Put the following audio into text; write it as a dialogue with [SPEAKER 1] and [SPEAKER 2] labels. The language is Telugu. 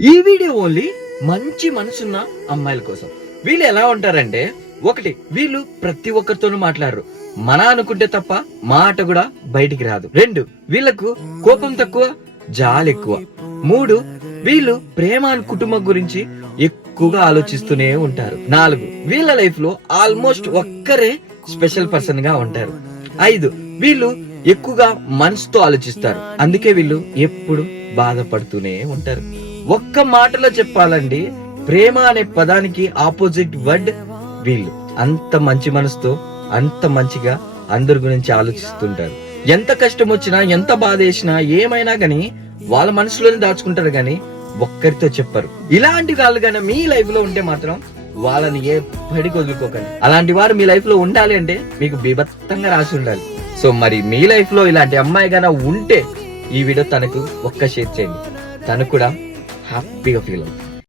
[SPEAKER 1] ఈ వీడియో ఓన్లీ మంచి మనసున్న అమ్మాయిల కోసం. వీళ్ళు ఎలా ఉంటారంటే ఒకటి వీళ్ళు ప్రతి ఒక్కరితోనూ మాట్లాడరు. మన అనుకుంటే తప్ప మాట కూడా బయటికి రాదు. రెండు వీళ్ళకు కోపం తక్కువ జాలి ఎక్కువ. మూడు వీళ్ళు ప్రేమ అని కుటుంబం గురించి ఎక్కువగా ఆలోచిస్తూనే ఉంటారు. నాలుగు వీళ్ళ లైఫ్లో ఆల్మోస్ట్ ఒక్కరే స్పెషల్ పర్సన్గా ఉంటారు. ఐదు వీళ్ళు ఎక్కువగా మనసుతో ఆలోచిస్తారు. అందుకే వీళ్ళు ఎప్పుడు బాధపడుతూనే ఉంటారు. ఒక్క మాటలో చెప్పాలండి ప్రేమ అనే పదానికి ఆపోజిట్ వర్డ్ వీళ్ళు. అంత మంచి మనసుతో అంత మంచిగా అందరి గురించి ఆలోచిస్తుంటారు. ఎంత కష్టం వచ్చినా ఎంత బాధ వేసినా ఏమైనా కానీ వాళ్ళ మనసులోనే దాచుకుంటారు గాని ఒక్కరితో చెప్పరు. ఇలాంటి వాళ్ళు గానీ మీ లైఫ్లో ఉంటే మాత్రం వాళ్ళని ఏ పడికి వదులుకోకండి. అలాంటి వారు మీ లైఫ్లో ఉండాలి అంటే మీకు బీభత్తంగా రాసి ఉండాలి. సో మరి మీ లైఫ్లో ఇలాంటి అమ్మాయి గానా ఉంటే ఈ వీడియో తనకు ఒక్క షేర్ చేయండి. తను కూడా happy of your love.